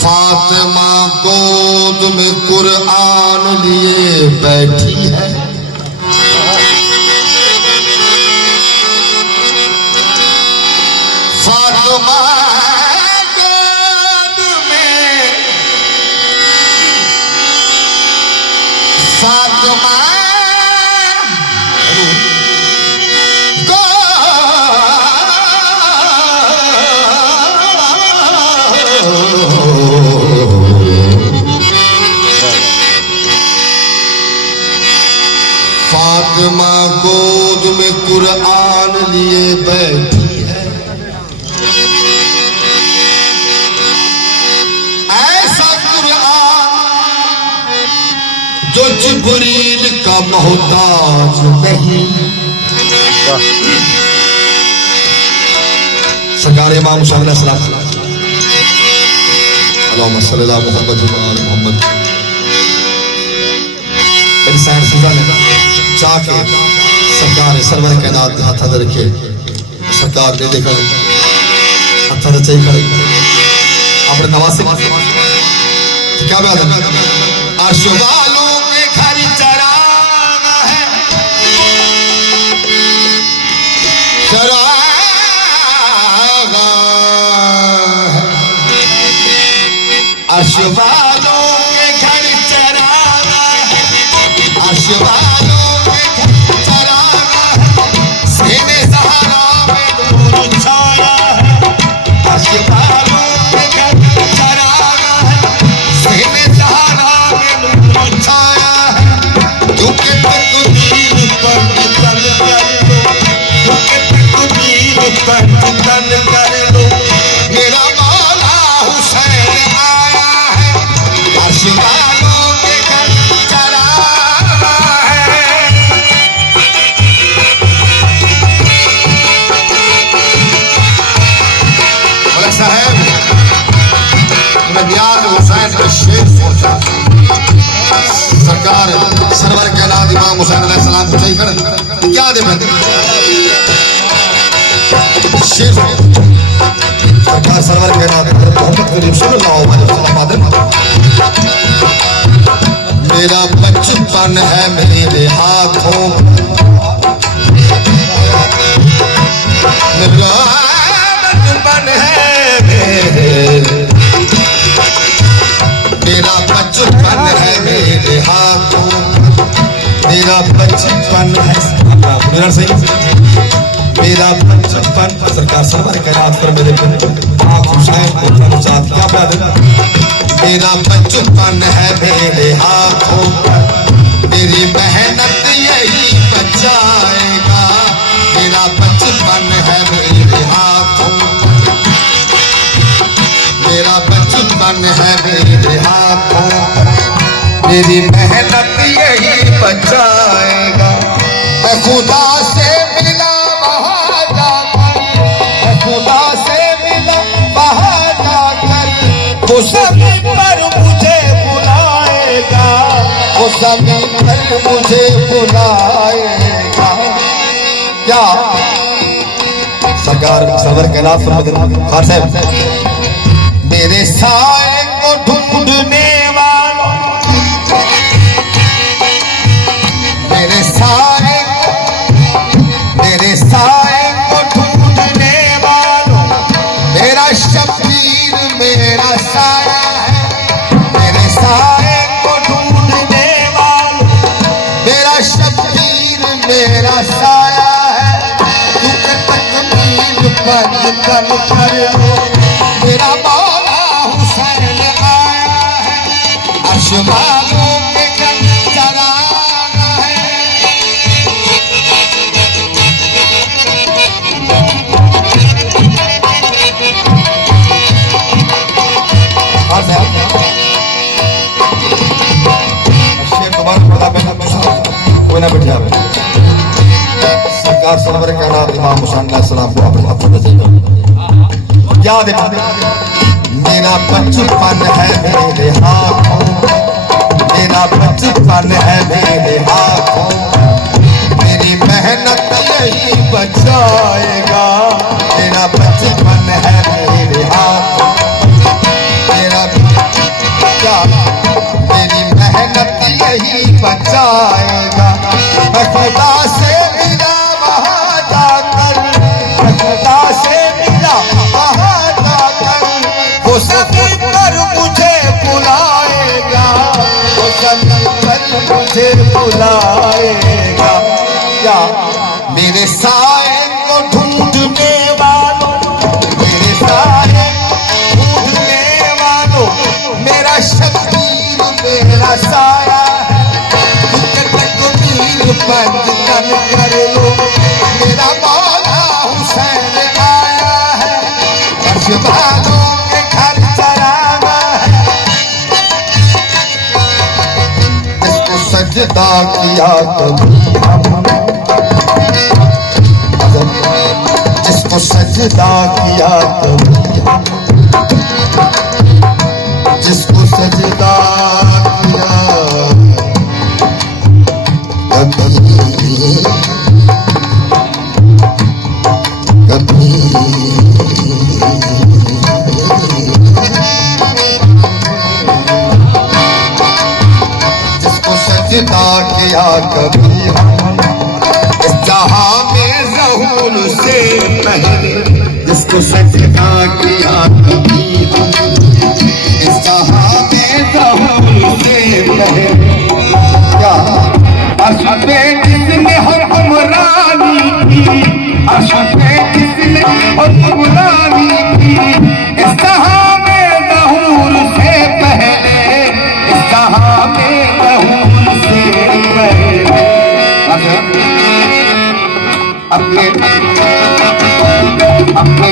फातिमा गोद में कुरान लिए बैठी है। फातिमा गोद में फातिमा फातिमा गोद में कुरान लिए बैठी है। ऐसा कुरान जो जिब्रील का मोहताज नहीं। सरकार इमाम हुसैन अलैहिस्सलाम अल्लाहुम्मा सल्ली अला मुहम्मद व आले मुहम्मद। मेरी सैन सुजा ने जाके सरकार सरवर के नाथ हाथ रखे। सरकार ने देखा हाथ चाहिए खड़े अपने नवासे क्या बात है। अर्श वालों के घर चराग है, चराग है। अर्श वालों के घर चराग है, अर्श वालों मेरा मौला हुसैन आया है। अर्श वालों के घर चराग है। बोला साहब नबियान हुसैन का शेर सोचा। सरकार सरवर के नाथ इमाम हुसैन अलैहिस्सलाम को चाहिए कर क्या दे शेर सरकार सरवर के नाथ मोहम्मद करीम सल्लल्लाहु अलैहि वसल्लम। मेरा बचपन है मेरे हाथों, मेरा बचपन है मेरा बचपन है मेरे हाथों, मेरा बचपन है मेरा सही मेरा बचपन। सरकार सरवर के नाथ पर मेरे आँख हुसैन को चाहत क्या बात है। मेरा बचपन है मेरे हाथों, मेरी मेहनत यही बचाएगा। मेरा बचपन है मेरे हाथों, मेरा बचपन है मेरे हाथों, मेरी मेहनत यही बचाएगा। मैं खुदा से मिला वहाँ जाकर, मैं खुदा से मिला वहाँ जाकर, वो ज़मीन पर मुझे बुलाएगा, वो ज़मीन पर मुझे बुलाएगा। क्या सरकार सरवर के नाथ खान साहब मेरे साए को ढूंढने वालों, मेरे साए को ढूंढने वालों, मेरा शबीर मेरा साया है। मेरे साए को ढूंढने वालों, मेरा शबीर मेरा साया है। तू तकमील पर कर मेरा मौला हुसैन आया है। अर्श वालों के घर चराग है। सरकार सरवर का नाम इमाम हुसैन अलैहिस्सलाम को अपने देगा याद है। मेरा बचपन है मेरे हाथों, मेरा बचपन है मेरे हाथों, मेरी मेहनत यही बचाएगा। मेरा बचपन है मेरे हाथों, मेरा क्या मेरी मेहनत यही बचाएगा। मैं खुदा से मिला वहाँ जाकर, मैं खुदा से मिला वहाँ जाकर, वो सभी पर मुझे बुलाएगा, वो सभी पर मुझे बुलाएगा। क्या मेरे साए को ढूंढने वालों, मेरे साए ढूंढने वालों, मेरा शबीर मेरा साया है। तकबीर बंद कर लो, मेरा मौला हुसैन आया है। अशबानों के घर चलाना है, जिसको सजदा किया कभी हमने, जिसको सजदा किया कभी हमने, जिसको सजदा किया कभी जिसको सजदा किया कभी हम इस जहां में ज़हूर से पहले, जिसको सजदा किया कभी हम इस जहां में ज़हूर से पहले। क्या अर्श पे जिसने हुक्मरानी की, अर्श पे जिसने हुक्मरानी की, इस जहां में ज़हूर से पहले, इस जहां में ज़हूर से पहले। अपने अपने